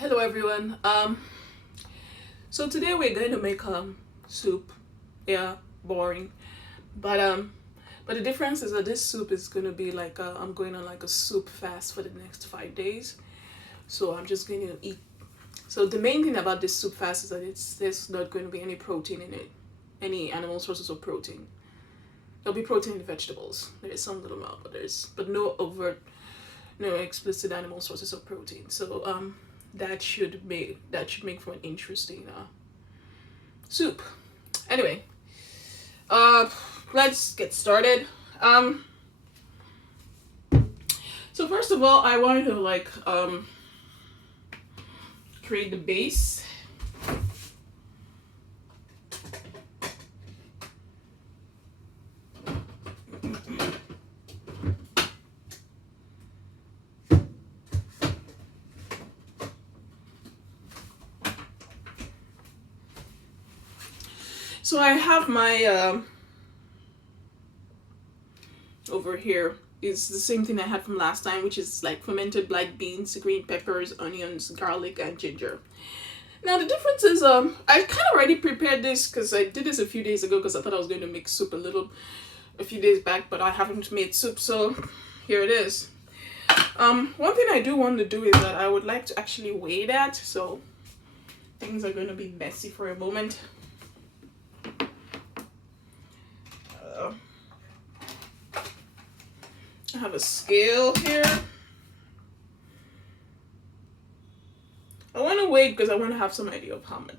Hello everyone. So today we're going to make soup. Yeah, boring. But but the difference is that this soup is going to be like I'm going on like a soup fast for the next 5 days. So I'm just going to eat. So the main thing about this soup fast is that there's not going to be any protein in it, any animal sources of protein. There'll be protein in the vegetables. There is some little amount, but no overt, no explicit animal sources of protein. So that should make for an interesting soup. Anyway, uh, let's get started. Um, so first of all, I wanted to create the base. So I have my over here is the same thing I had from last time, which is like fermented black beans, green peppers, onions, garlic, and ginger. Now the difference is I kind of already prepared this because I did this a few days ago because I thought I was going to make soup a few days back, but I haven't made soup, so here it is. One thing I do want to do is that I would like to actually weigh that, so things are going to be messy for a moment. I have a scale here. I want to wait because I want to have some idea of how much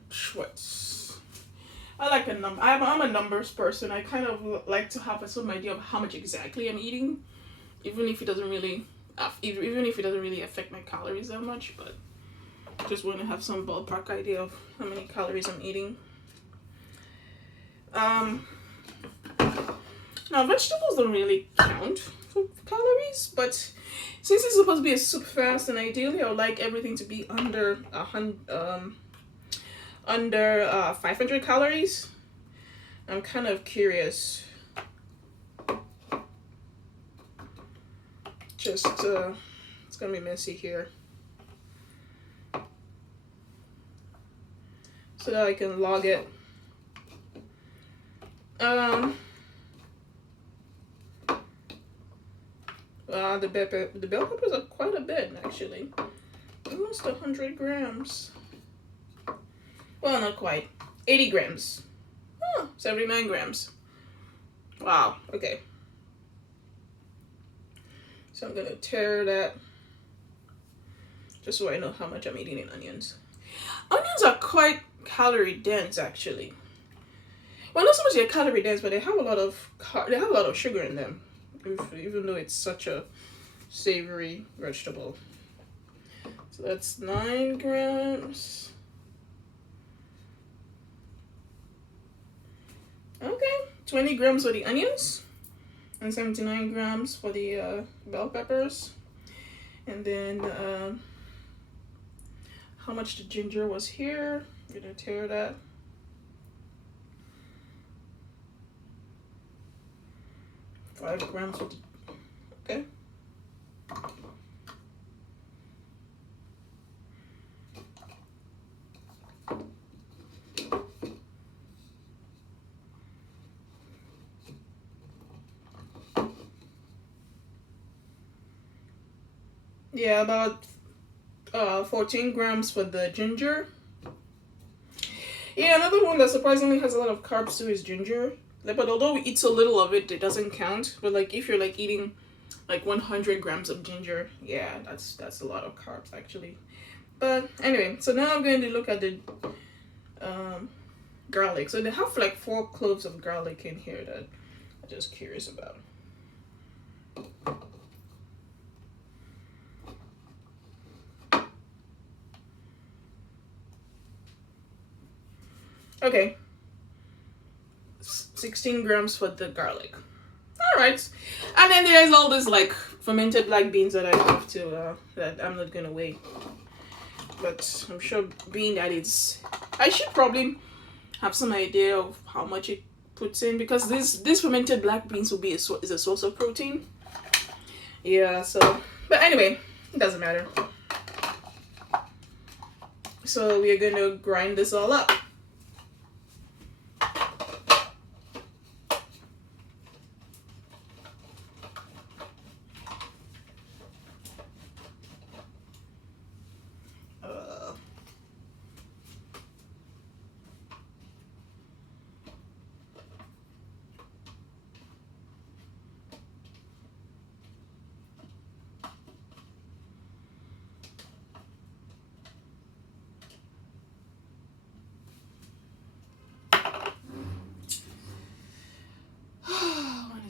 I like a number. I'm a numbers person. I kind of like to have some idea of how much exactly I'm eating, even if it doesn't really affect my calories that much. But just want to have some ballpark idea of how many calories I'm eating. Now vegetables don't really count for calories, but since it's supposed to be a soup fast, and ideally I would like everything to be under 500 calories. I'm kind of curious. Just it's gonna be messy here, so that I can log it. The bell peppers are quite a bit, actually. Almost 100 grams. Well, not quite. 80 grams. Oh, 79 grams. Wow, okay. So I'm gonna tear that just so I know how much I'm eating in onions. Onions are quite calorie dense, actually. Well, not so much they're calorie dense, but they have a lot of sugar in them, even though it's such a savory vegetable. So that's 9 grams. Okay, 20 grams for the onions and 79 grams for the bell peppers. And then how much the ginger was here. I'm gonna tear that. Five grams for the, okay. Yeah, about 14 grams for the ginger. Yeah, another one that surprisingly has a lot of carbs too is ginger. But although we eat so little of it, it doesn't count. But like if you're like eating like 100 grams of ginger, yeah, that's a lot of carbs actually. But anyway, so now I'm going to look at the garlic. So they have like 4 cloves of garlic in here that I'm just curious about. Okay, 16 grams for the garlic. All right, and then there's all this like fermented black beans that I have to that I'm not gonna weigh, but I'm sure being that I should probably have some idea of how much it puts in, because this fermented black beans will be is a source of protein. Yeah, so but anyway, it doesn't matter. So we are going to grind this all up.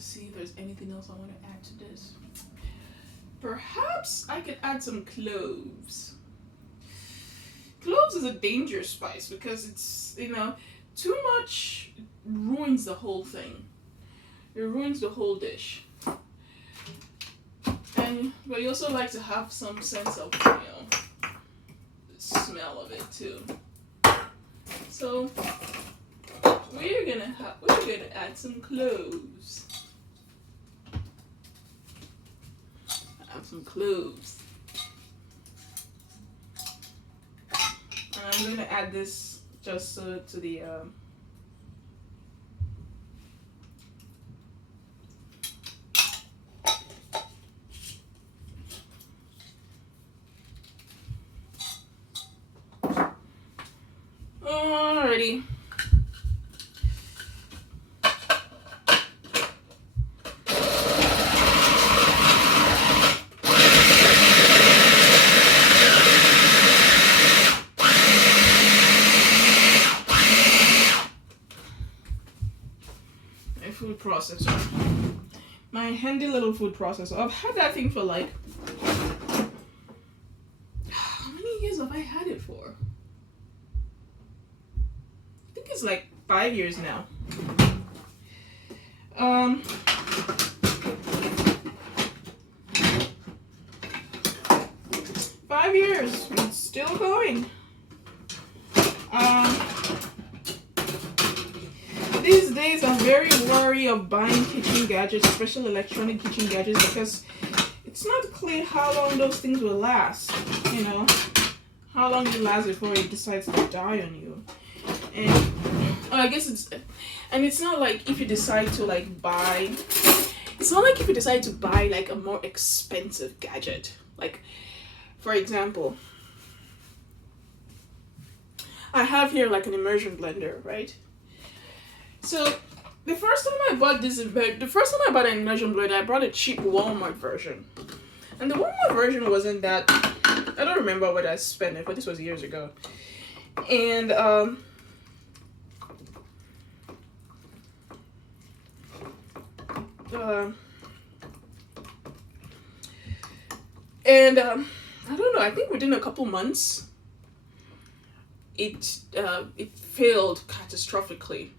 See if there's anything else I want to add to this. Perhaps I could add some cloves. Cloves is a dangerous spice because it's, you know, too much ruins the whole thing. It ruins the whole dish. But you also like to have some sense of, you know, the smell of it too. So we're gonna add some cloves. Some cloves. And I'm going to add this just to the alrighty. Food processor. My handy little food processor. I've had that thing for like, how many years have I had it for? I think it's like 5 years now. 5 years. It's still going. These days I'm very wary of buying kitchen gadgets, especially electronic kitchen gadgets, because it's not clear how long those things will last, you know, how long it lasts before it decides to die on you. And I guess it's not like if you decide to like buy, it's not like if you decide to buy like a more expensive gadget. Like, for example, I have here like an immersion blender, right? So the first time I bought an immersion blender, I bought a cheap Walmart version. And the Walmart version wasn't that, I don't remember what I spent it, but this was years ago. And I don't know, I think within a couple months it failed catastrophically.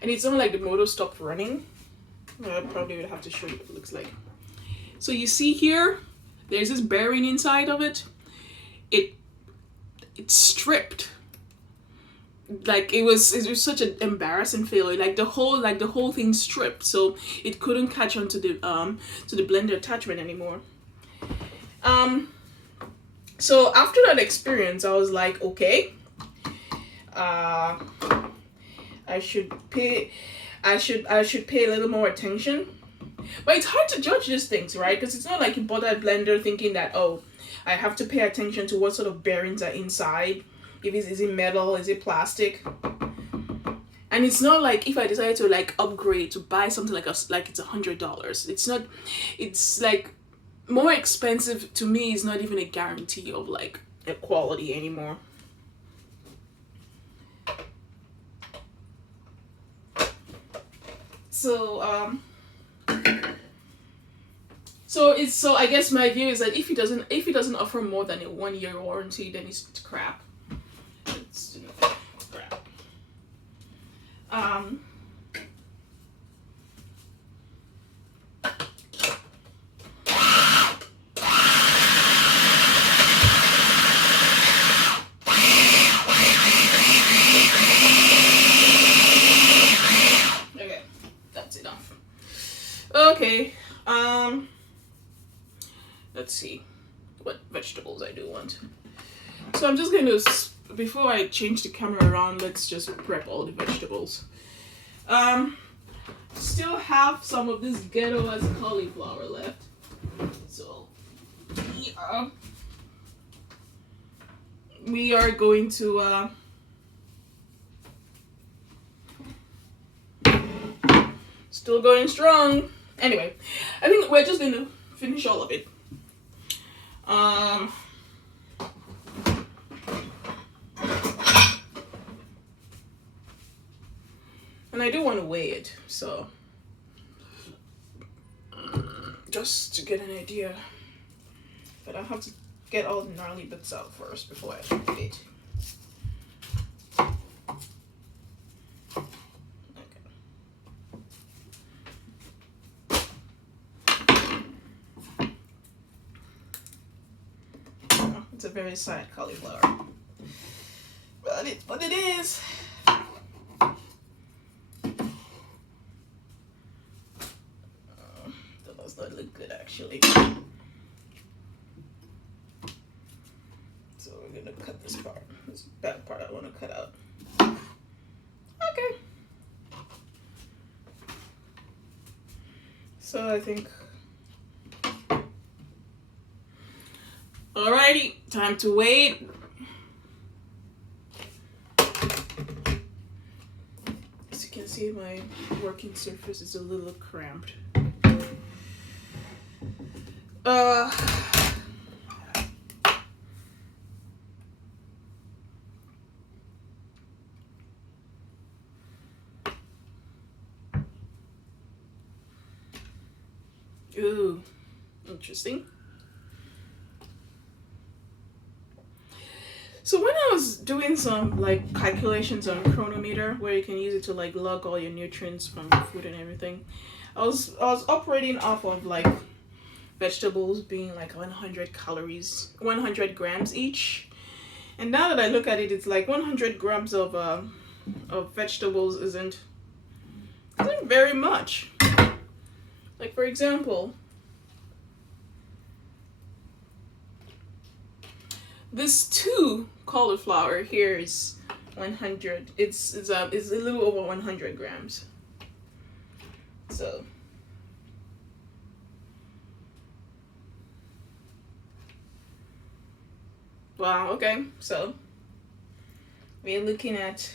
And it's not like the motor stopped running. I probably would have to show you what it looks like. So you see here, there's this bearing inside of it. It's stripped. Like it was such an embarrassing failure. Like the whole thing stripped, so it couldn't catch on to the blender attachment anymore. So after that experience, I was like, okay, I should pay a little more attention. But it's hard to judge these things, right? Because it's not like you bought that blender thinking that, oh, I have to pay attention to what sort of bearings are inside. Is it metal? Is it plastic? And it's not like if I decided to like upgrade to buy something like it's $100. It's not. It's like more expensive to me is not even a guarantee of like a quality anymore. So so I guess my view is that if it doesn't offer more than a 1-year warranty, then it's crap. It's, you know, crap. Okay, that's enough. Okay, let's see what vegetables I do want. So I'm just going to before I change the camera around, let's just prep all the vegetables. Still have some of this ghetto as cauliflower left. So, yeah. We are going to still going strong. Anyway, I think we're just going to finish all of it. And I do want to weigh it, so just to get an idea. But I have to get all the gnarly bits out first before I weigh it. It's a very sad cauliflower, but it's what it is. That does not look good, actually. So we're gonna cut this part. This bad part I want to cut out. Okay. So I think. Alrighty, time to wait. As you can see, my working surface is a little cramped. Ooh, interesting. So when I was doing some like calculations on Chronometer, where you can use it to like log all your nutrients from food and everything, I was operating off of like vegetables being like 100 calories, 100 grams each. And now that I look at it, it's like 100 grams of vegetables isn't very much. Like for example, this 2 cauliflower here is 100. It's a little over 100 grams. So wow, okay. So we're looking at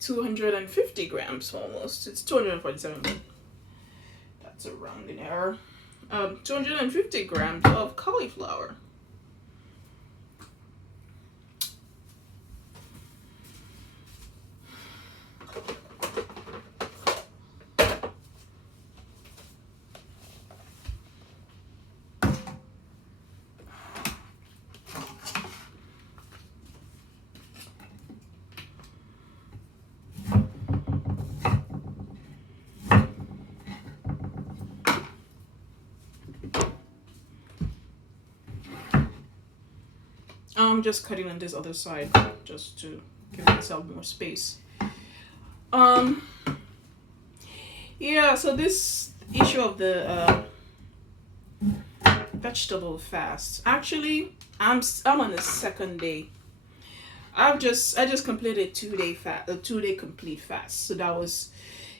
250 grams almost. It's 247, but that's a rounding error. 250 grams of cauliflower. I'm just cutting on this other side just to give myself more space. Yeah, so this issue of the vegetable fast. Actually, I'm on the second day. I just completed a 2-day complete fast. So that was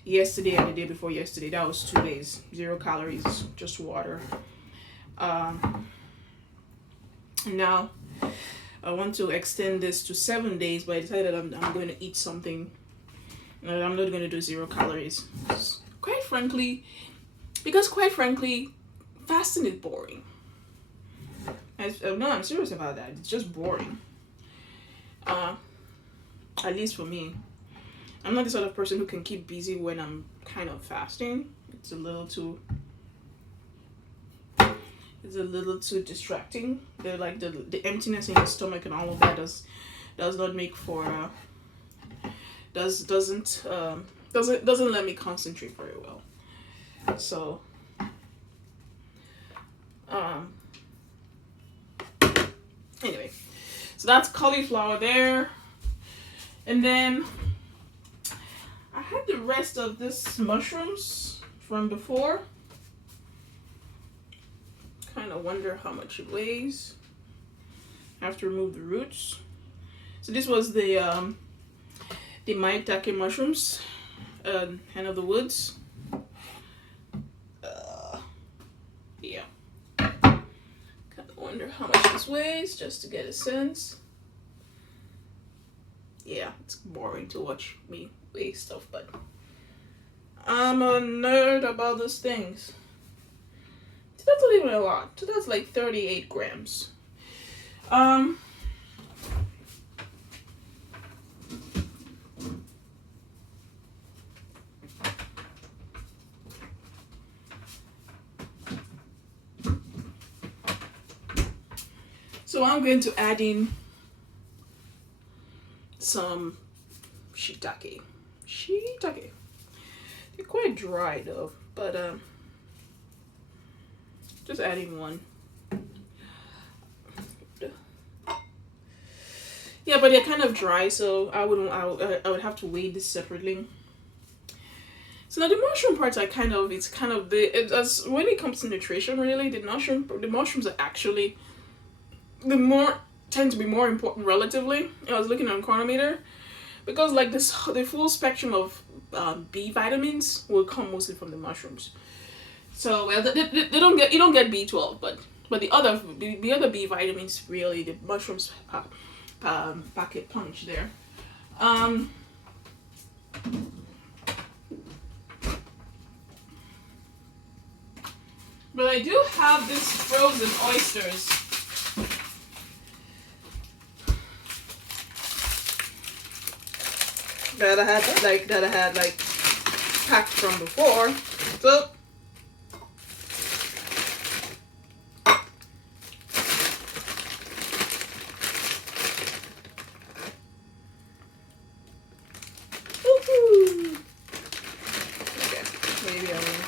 yesterday and the day before yesterday. That was 2 days, 0 calories, just water. Now I want to extend this to 7 days, but I decided I'm going to eat something. I'm not going to do 0 calories. Quite frankly, fasting is boring. No, I'm serious about that. It's just boring. At least for me. I'm not the sort of person who can keep busy when I'm kind of fasting. It's a little too distracting. The emptiness in your stomach and all of that does not make for doesn't let me concentrate very well. So anyway, so that's cauliflower there, and then I had the rest of this mushrooms from before. Kind of wonder how much it weighs. I have to remove the roots. So this was the maitake mushrooms, Hen of the Woods. Yeah. Kind of wonder how much this weighs just to get a sense. Yeah, it's boring to watch me weigh stuff, but I'm a nerd about these things. So that's not even a lot. So that's like 38 grams. So I'm going to add in some shiitake. They're quite dry though, but just adding one. Yeah, but they're kind of dry, so I would have to weigh this separately. So now the mushroom parts are kind of, it's kind of as when it comes to nutrition, really the mushrooms are actually tend to be more important relatively. I was looking on Chronometer, because like this, the full spectrum of B vitamins will come mostly from the mushrooms. So well, they don't get, you don't get B12, but the other B vitamins, really the mushrooms pack a punch there. But I do have this frozen oysters. That I had packed from before. So okay, maybe I will.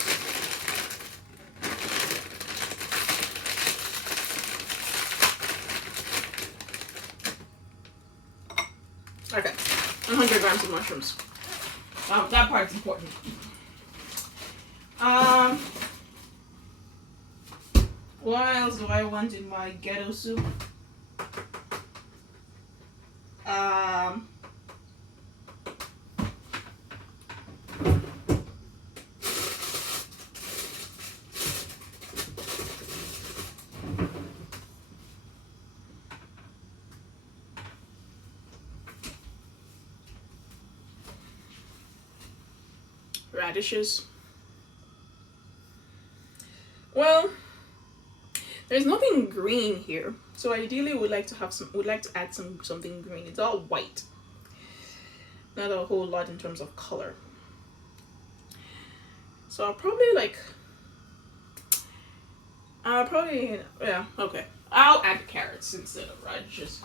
Okay, 100 grams of mushrooms. That part's important. What else do I want in my ghetto soup? Radishes. Well, there's nothing green here, so ideally would like to add something green. It's all white, not a whole lot in terms of color. So I'll probably yeah, okay, I'll add carrots instead of radishes.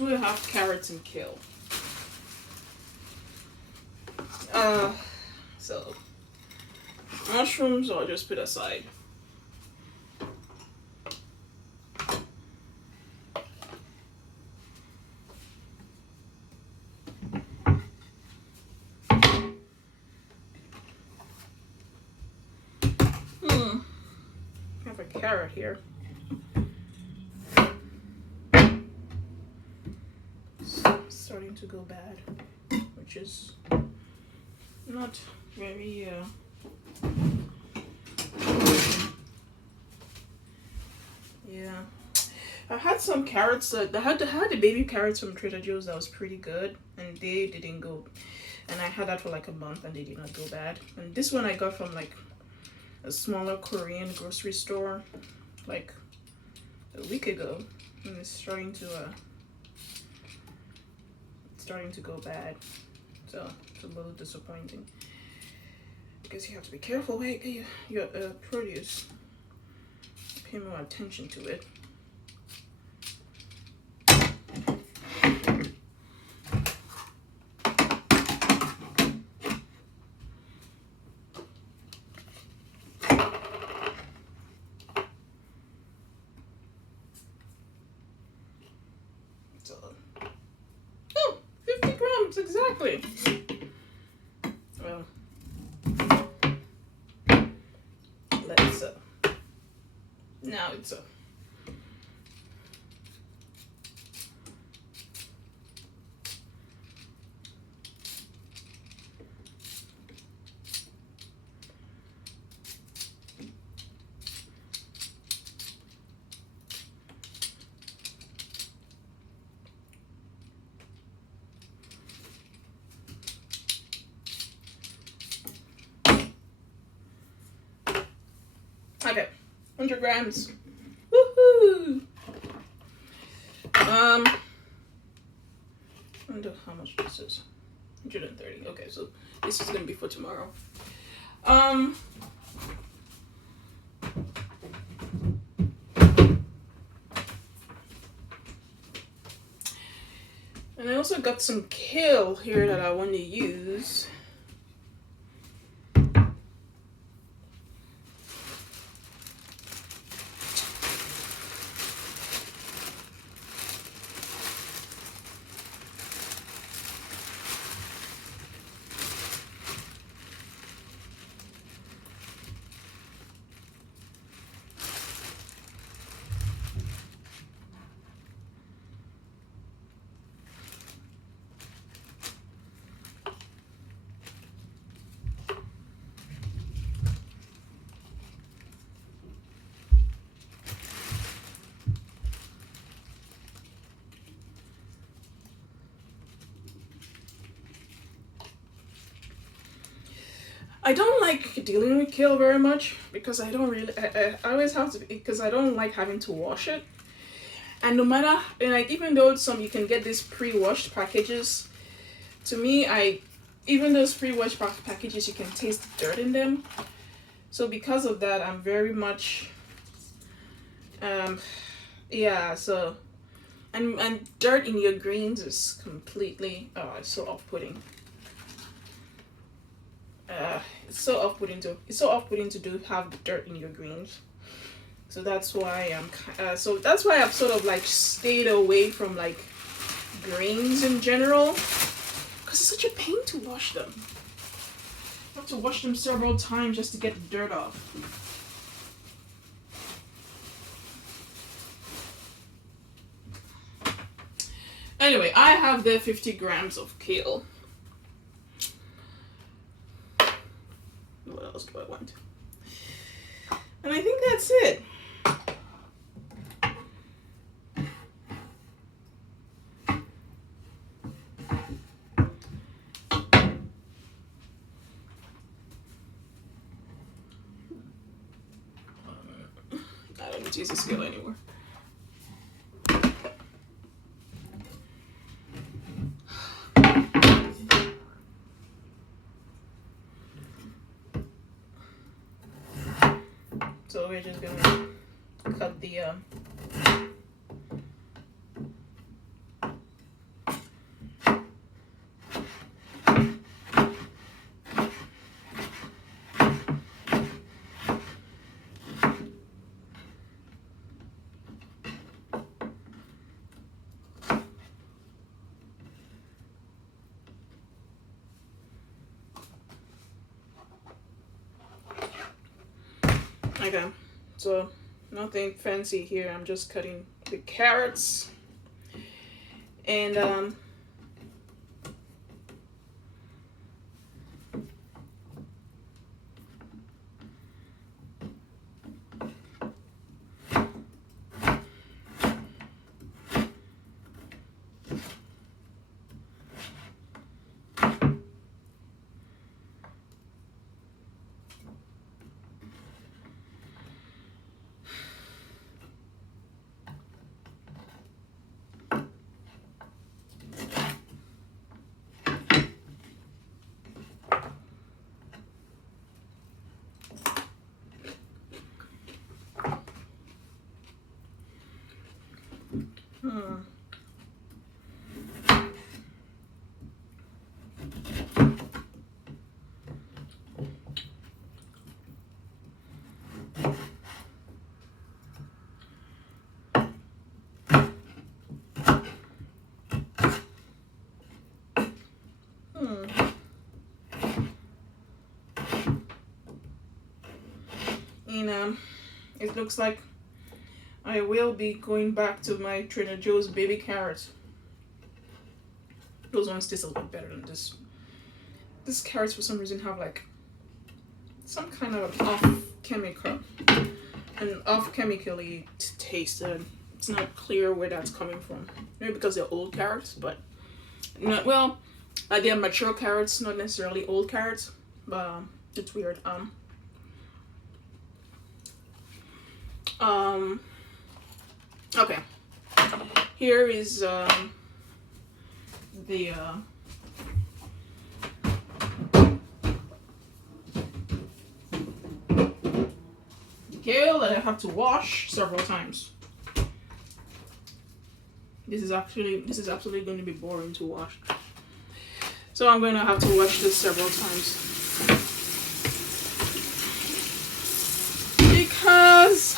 We'll have carrots and kale. So mushrooms I'll just put aside. I have a carrot here. Starting to go bad, which is not very yeah. I had some carrots that I had the baby carrots from Trader Joe's that was pretty good, and they didn't go, and I had that for like a month and they did not go bad. And this one I got from like a smaller Korean grocery store like a week ago, and it's starting to go bad, so it's a little disappointing because you have to be careful where you get your produce, pay more attention to it. exactly. Well, let's now it's okay. 100 grams. Woohoo! I wonder how much this is. 130. Okay, so this is gonna be for tomorrow. And I also got some kale here that I want to use. I don't like dealing with kale very much because I don't really. I always have to because I don't like having to wash it. And no matter like even though some you can get these pre-washed packages, to me even those pre-washed packages you can taste dirt in them. So because of that, I'm very much yeah. So and dirt in your greens is completely it's so off-putting. It's so off-putting to do have dirt in your greens. So that's why I've sort of like stayed away from like greens in general because it's such a pain to wash them. You have to wash them several times just to get the dirt off. Anyway, I have the 50 grams of kale. What else do I want? And I think that's it. I don't need to use the scale anymore. So we're just gonna cut the okay, so nothing fancy here. I'm just cutting the carrots and And it looks like I will be going back to my Trader Joe's baby carrots. Those ones taste a little better than this. These carrots for some reason have like some kind of off chemically taste. It's not clear where that's coming from. Maybe because they're old carrots, but not, well, they're mature carrots, not necessarily old carrots. But it's weird. Okay. Here is the kale that I have to wash several times. This is absolutely going to be boring to wash. So I'm going to have to wash this several times. Because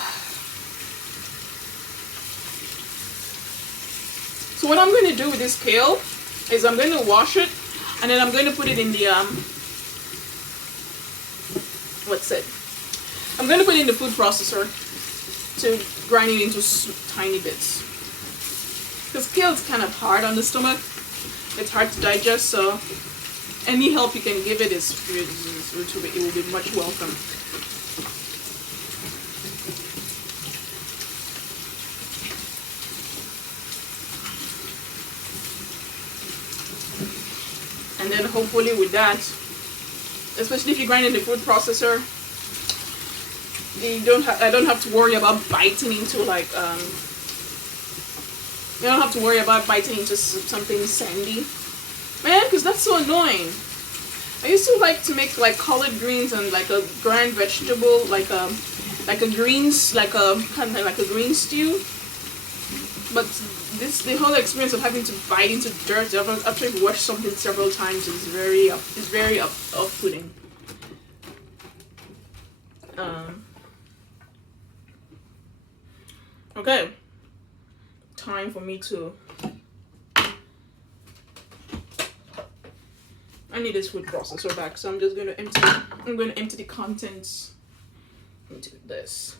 so what I'm going to do with this kale is I'm going to wash it and then I'm going to put it in the I'm going to put it in the food processor to grind it into tiny bits. Because kale is kind of hard on the stomach. It's hard to digest, so any help you can give it is it will be much welcome. And then hopefully with that, especially if you grind in the food processor, I don't have to worry about biting into like you don't have to worry about biting into something sandy, man, because that's so annoying. I used to like to make like collard greens and like a grand vegetable, like a greens, like a kind of like a green stew. But the whole experience of having to bite into dirt after you've washed something several times is very off-putting. Okay, time for me to. I need this food processor back, so I'm just going to empty. I'm going to empty the contents into this.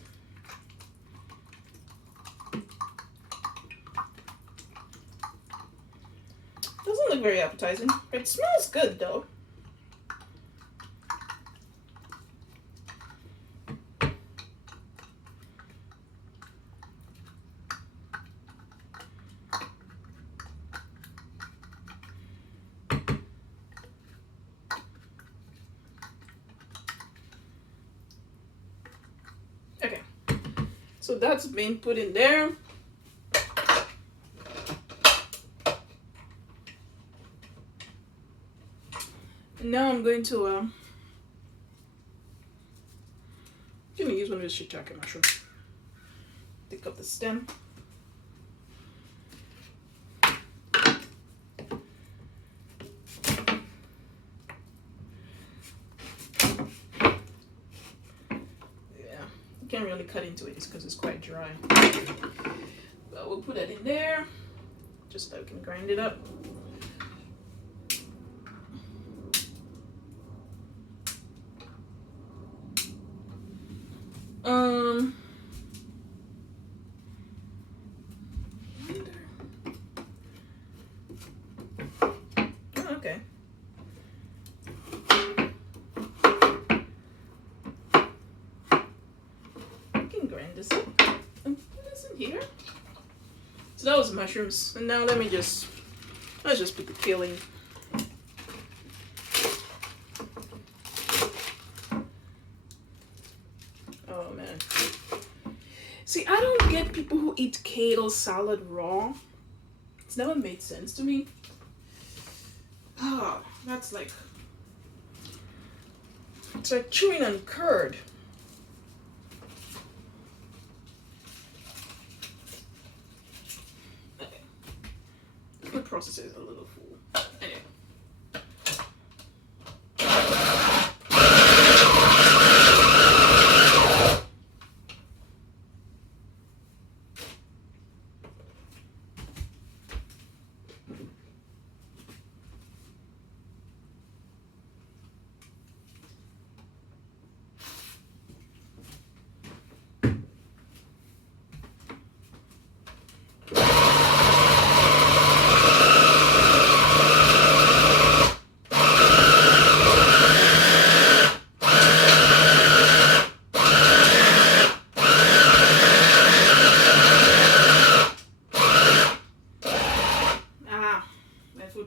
Doesn't look very appetizing. It smells good though. Okay, so that's been put in there. Now I'm going to use one of these shiitake mushrooms. Pick up the stem. Yeah, you can't really cut into it because it's quite dry. But we'll put that in there, just so I can grind it up. Okay. I can grind this up and put this in here. So that was mushrooms, and now let's just put the kale in. Oh man. See, I don't get people who eat kale salad raw. It's never made sense to me. Ah, that's like, it's like chewing on curd. Okay. The food processor is a little full. Anyway.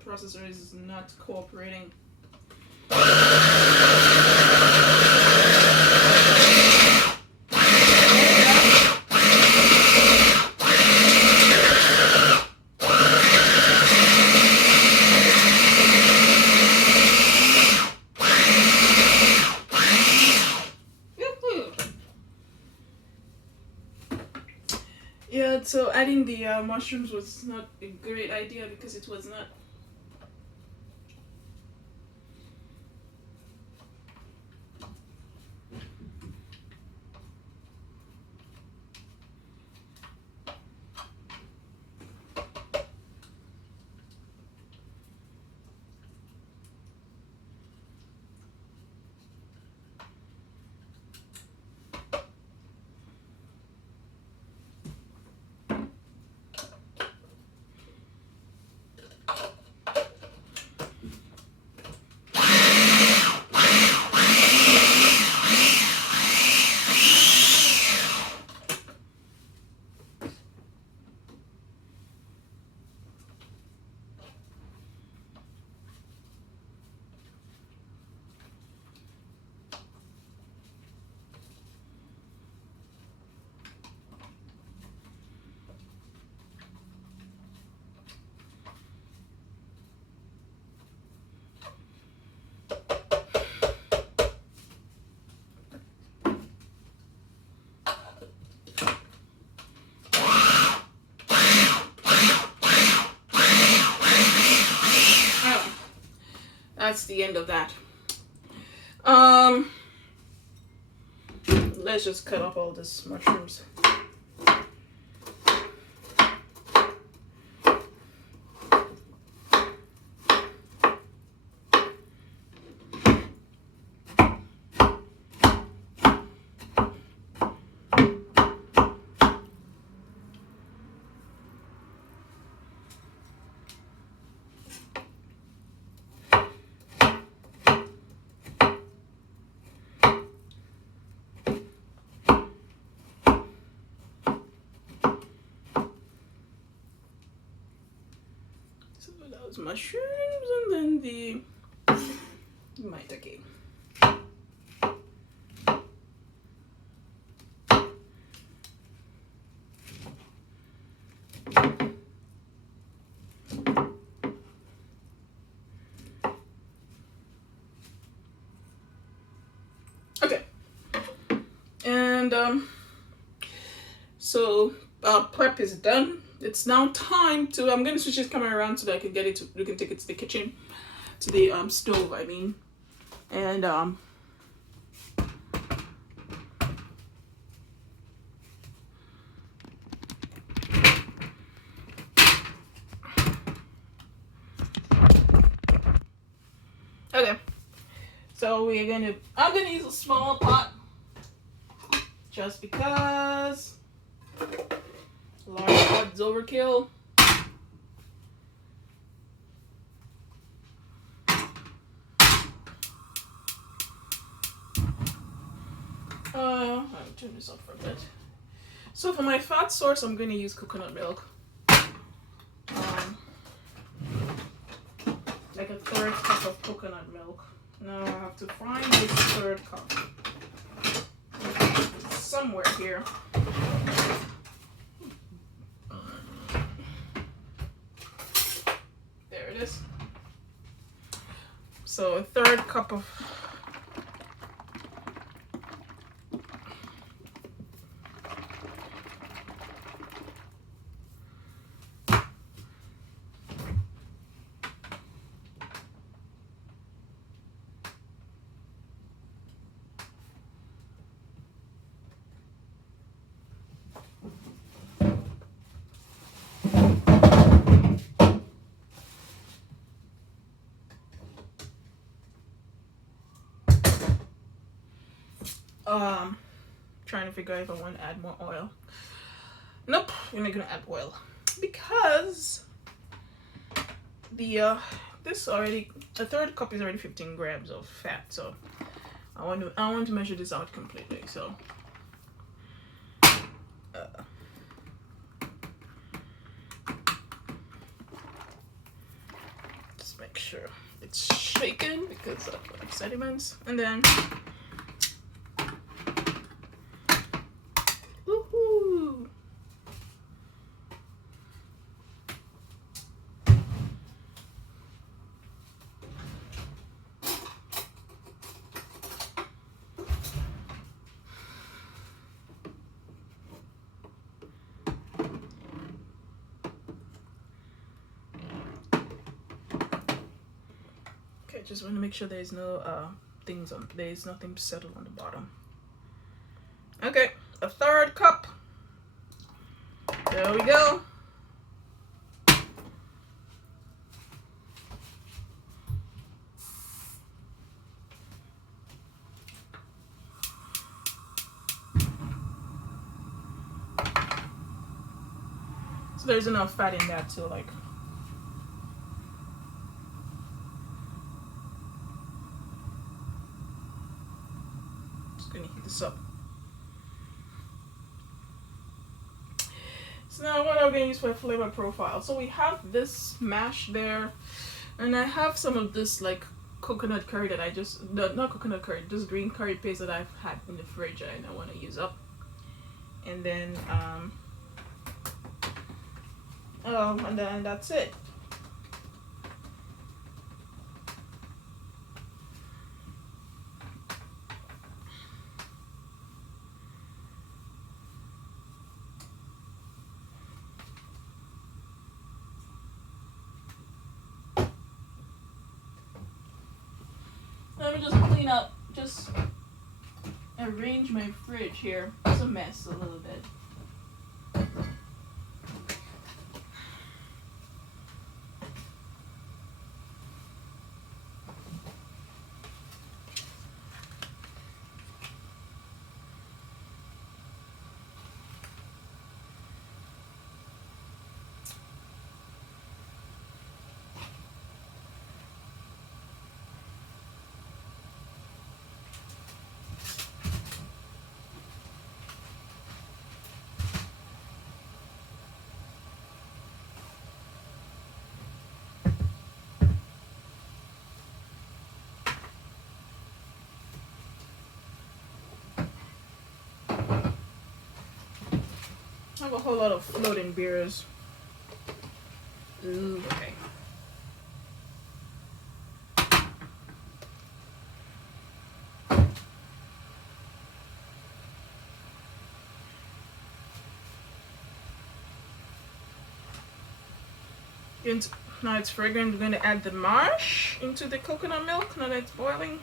processor is not cooperating. Yeah, so adding the mushrooms was not a great idea because it was not. That's the end of that. Let's just cut off all these mushrooms. So those mushrooms and then the maitake. Okay, and so prep is done. It's now time to. I'm gonna switch this camera around so that I can get it to. We can take it to the kitchen, to the stove. I mean, and okay. So we're gonna. I'm gonna use a small pot, just because large pot is overkill. I'll turn this off for a bit. So for my fat source, I'm gonna use coconut milk. Like a third cup of coconut milk. Now I have to find this third cup. It's somewhere here. There it is. So a third cup of trying to figure out if I want to add more oil. Nope, we're not gonna add oil because the a third cup is already 15 grams of fat. So I want to measure this out completely. So make sure it's shaken because of sediments. And then woohoo! Just want to make sure there's no there's nothing settled on the bottom. Okay, a third cup. There we go. So there's enough fat in that to like gonna heat this up. So now what I'm gonna use for a flavor profile. So we have this mash there, and I have some of this like coconut curry that I just not coconut curry, just green curry paste that I've had in the fridge and I want to use up. And then and then that's it. Let me just clean up, just arrange my fridge here. It's a mess a little bit. I have a whole lot of floating beers. Ooh, okay. Now it's fragrant. We're going to add the marsh into the coconut milk now that it's boiling.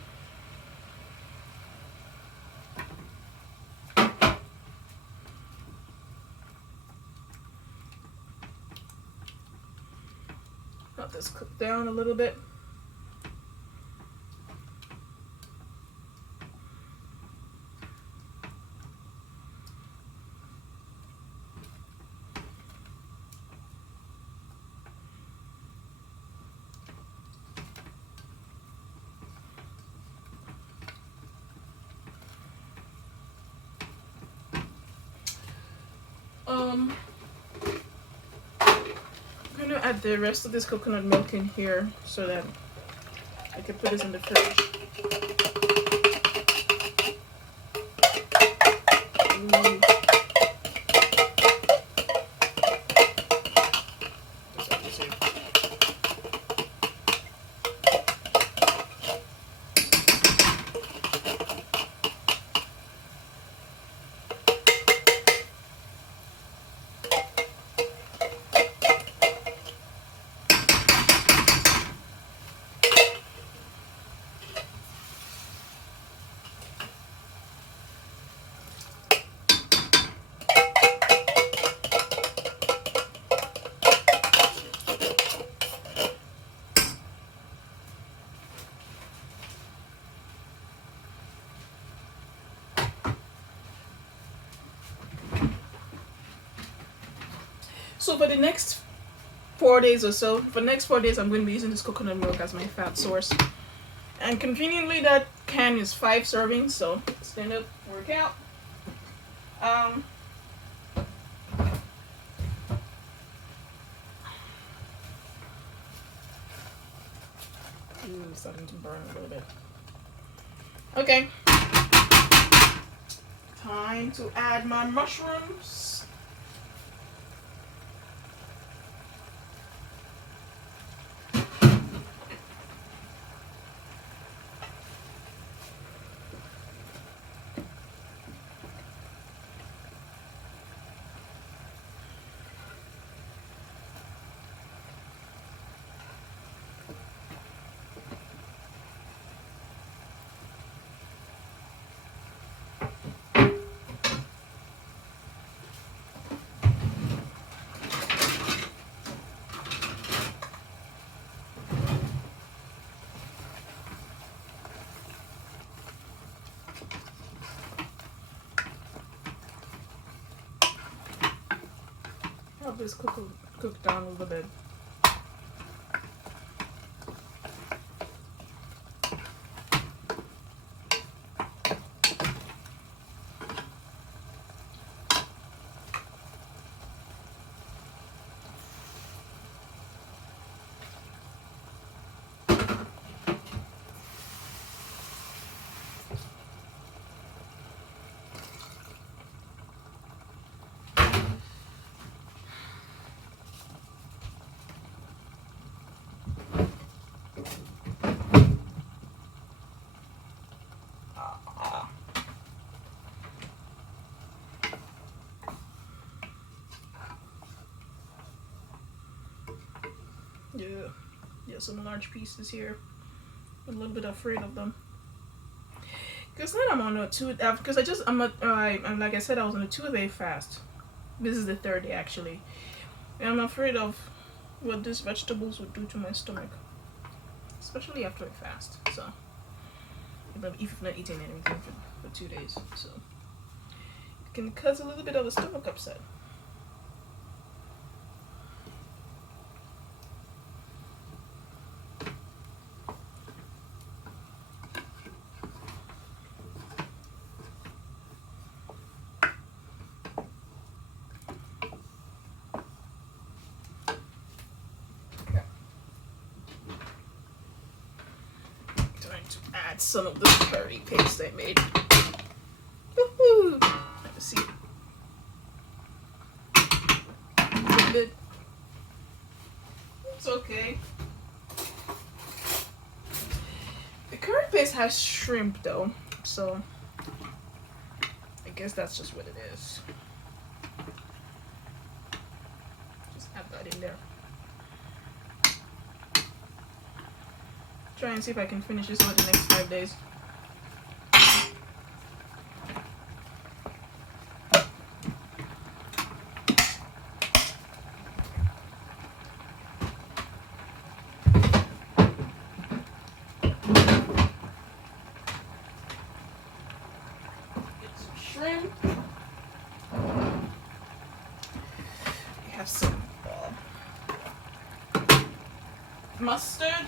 Let this cook down a little bit. I'm gonna add the rest of this coconut milk in here so that I can put this in the fridge. So for the next 4 days or so, for the next 4 days, I'm going to be using this coconut milk as my fat source. And conveniently, that can is 5 servings, so it's going to work out. Ooh, it's starting to burn a little bit. Okay. Time to add my mushrooms. Help this cook down a little bit. Yeah, some large pieces here. I'm a little bit afraid of them. Because then I'm on a 2, because I'm like I said, I was on a 2-day fast. This is the 3rd day actually. And I'm afraid of what these vegetables would do to my stomach. Especially after a fast. So, if you've not eaten anything for 2 days. So, it can cause a little bit of a stomach upset. Add some of this curry paste I made. Woohoo! Let's see. A bit. It's okay. The curry paste has shrimp though, so I guess that's just what it is. Just add that in there. Try and see if I can finish this over the next 5 days. Get some shrimp. We have some mustard.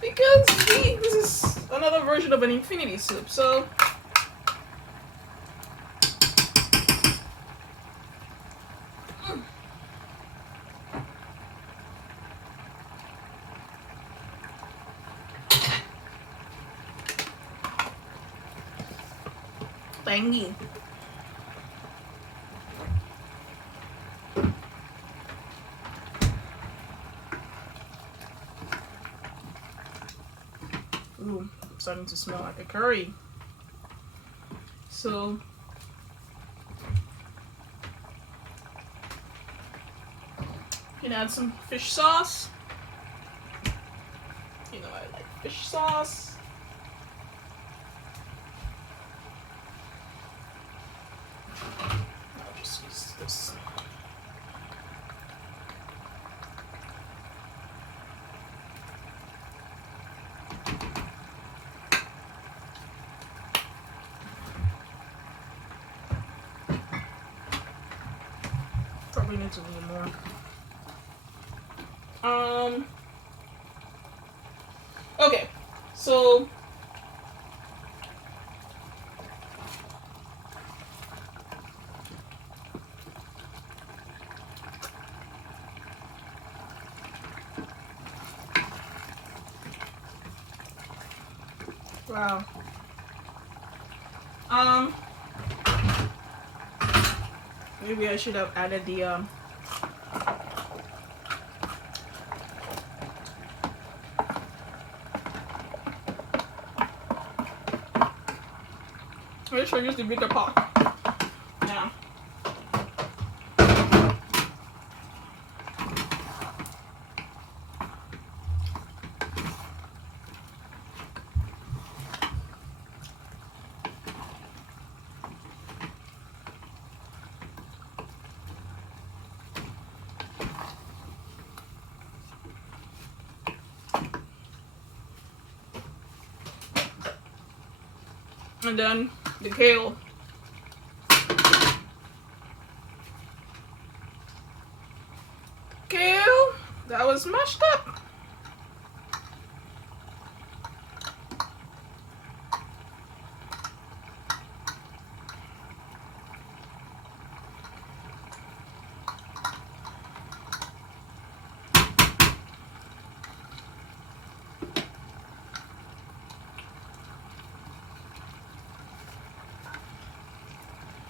Because this is another version of an infinity soup, so tangy. Ooh, starting to smell like a curry. So you can add some fish sauce. You know I like fish sauce. I'll just use this. Probably needs a little more. Okay, so Wow. Maybe I should have added the maybe I should use the bigger pot. Yeah. And then the kale. Kale that was mashed up.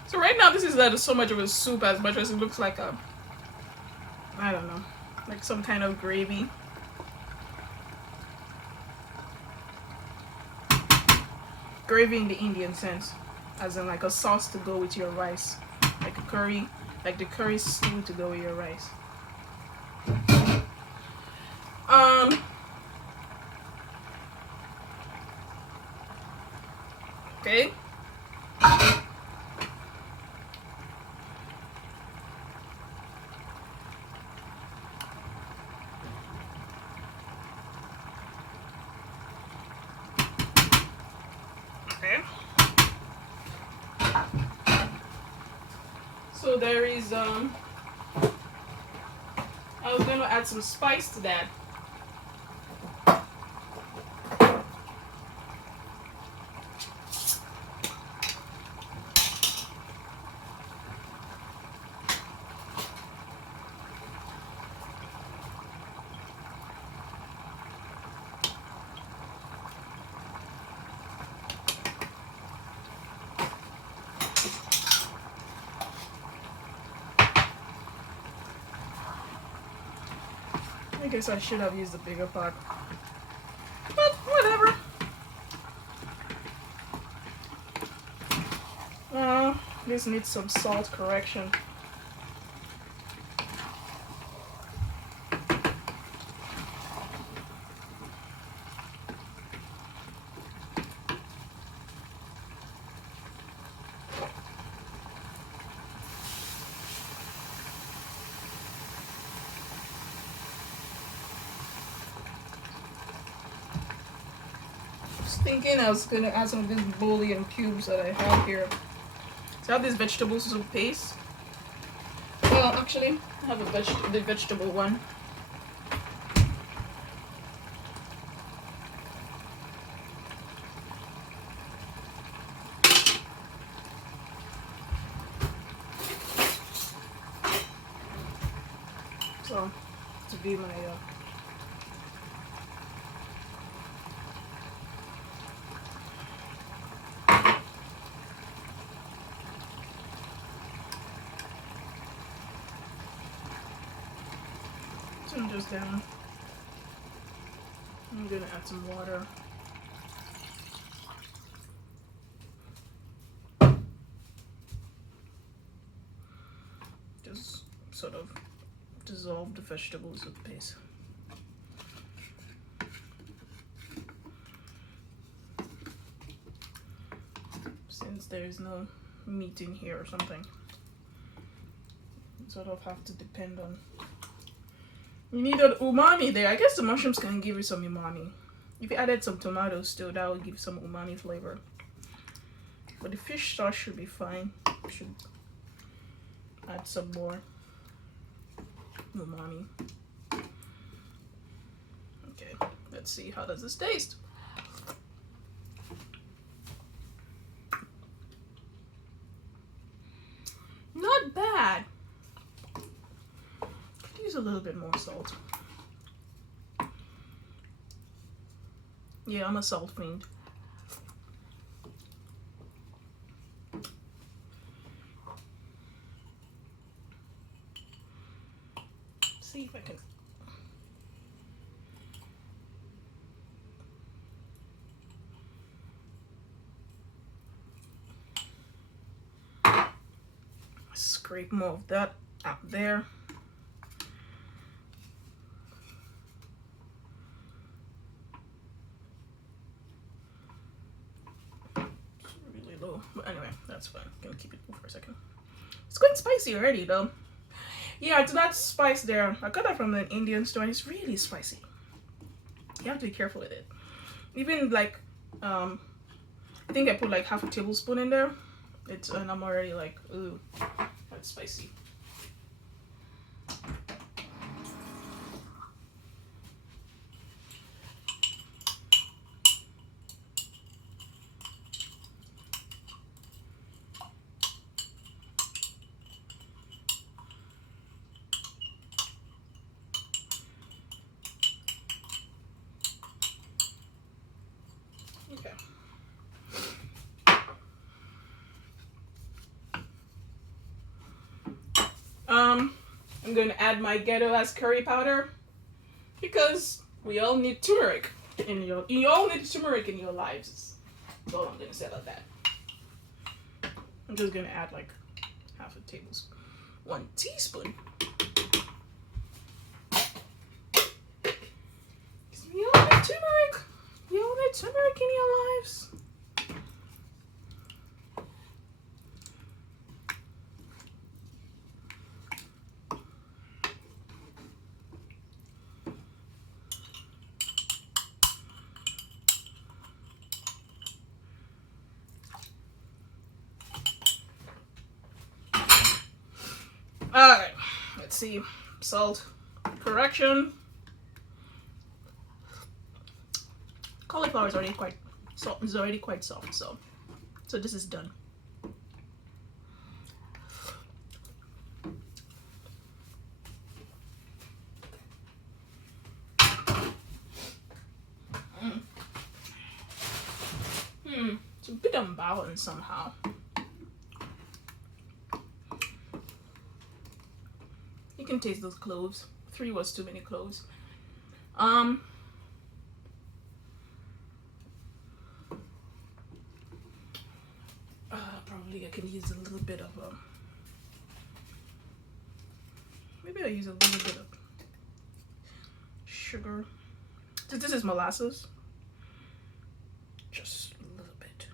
So right now this is not so much of a soup as much as it looks like a, I don't know, like some kind of gravy. Gravy in the Indian sense, as in like a sauce to go with your rice, like a curry, like the curry stew to go with your rice. Okay. Okay. So there is I was going to add some spice to that. I guess I should have used the bigger pot, but whatever. This needs some salt correction. Thinking I was gonna add some of these bouillon cubes that I have here. So I have this vegetable soup paste. Well, actually, I have the vegetable one. So, to be my just down. I'm gonna add some water. Just sort of dissolve the vegetables with paste. Since there is no meat in here or something, you sort of have to depend on. You need an umami there. I guess the mushrooms can give you some umami. If you added some tomatoes still, that will give some umami flavor. But the fish sauce should be fine. Should add some more umami. Okay, let's see, how does this taste? Not bad. Use a little bit more salt. Yeah, I'm a salt fiend. see if I can. Scrape more of that out there. But anyway, that's fine. I'm gonna keep it for a second. It's quite spicy already though. Yeah, it's not spice there. I got that from the Indian store and it's really spicy. You have to be careful with it. Even like I think I put like half a tablespoon in there. And I'm already like, ooh, that's spicy. Okay. I'm going to add my ghetto as curry powder because we all need turmeric you all need turmeric in your lives. That's all I'm going to say about that. I'm just going to add like half a tablespoon, 1 teaspoon. We all need turmeric. You all need turmeric in your lives. Alright, let's see. Salt correction. Cauliflower is already quite soft, so this is done. It's a bit unbalanced somehow. You can taste those cloves. 3 was too many cloves. Probably I can use a little bit of maybe I'll use a little bit of sugar. This is molasses. Just a little bit.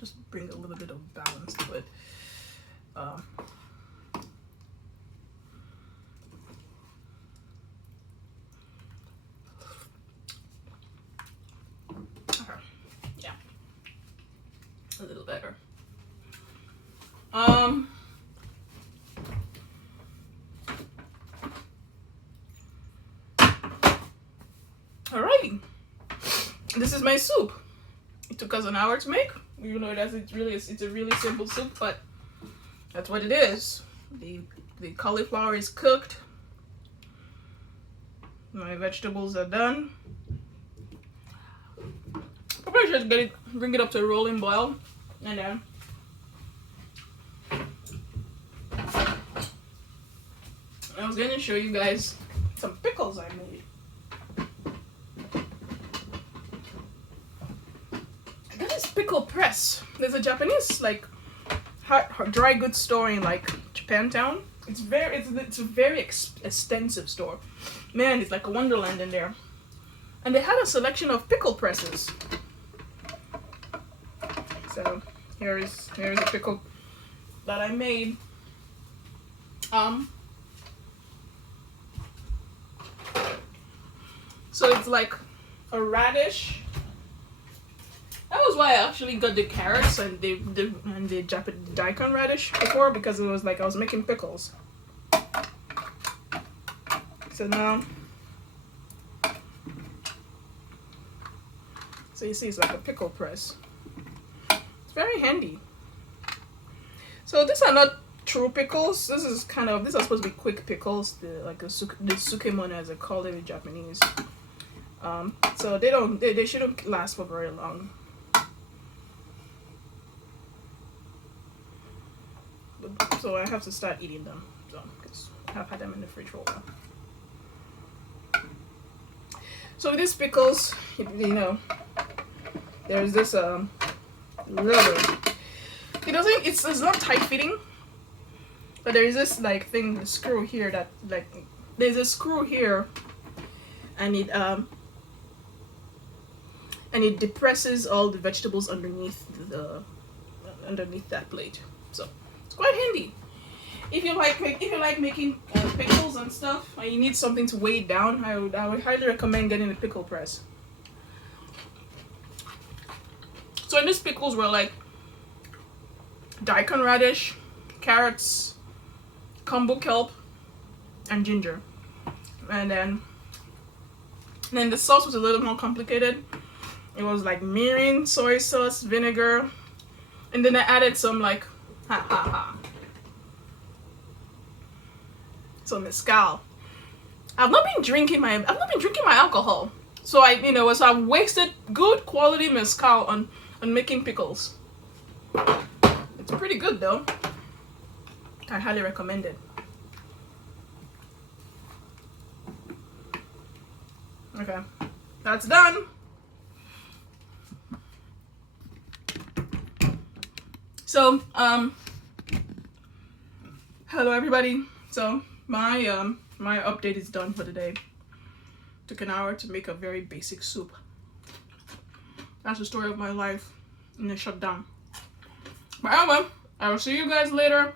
Just bring a little bit of balance to it. Yeah, a little better. Alrighty, this is my soup. It took us an hour to make. You know, it's a really simple soup, but that's what it is. The cauliflower is cooked. My vegetables are done. Probably just bring it up to a rolling boil, and then I was gonna show you guys some pickles I made. I got this pickle press. There's a Japanese like dry goods store in like Japantown. It's a very extensive store. Man, it's like a wonderland in there. And they had a selection of pickle presses. So here's a pickle that I made. So it's like a radish. That was why I actually got the carrots and the Japanese daikon radish before, because it was like I was making pickles. So now, so you see it's like a pickle press. It's very handy. So these are not true pickles. These are supposed to be quick pickles, the sukemon as they call it in Japanese. So they shouldn't last for very long. so I have to start eating them. So, because I've had them in the fridge for a while. So with these pickles, you know, there's this rubber. It's not tight fitting, but there is this like thing, the screw here that like there's a screw here, and it depresses all the vegetables underneath that plate. So it's quite handy. If you like making pickles and stuff, and you need something to weigh it down, I would highly recommend getting a pickle press. So in these pickles were like daikon radish, carrots, kombu kelp, and ginger. And then the sauce was a little more complicated. It was like mirin, soy sauce, vinegar, and then I added some like some mezcal. I've not been drinking my alcohol, so I've wasted good quality mezcal on making pickles. It's pretty good though. I highly recommend it. Okay, that's done. So hello everybody. So my update is done for the day. Took an hour to make a very basic soup. That's the story of my life in a shutdown. But anyway, I will see you guys later.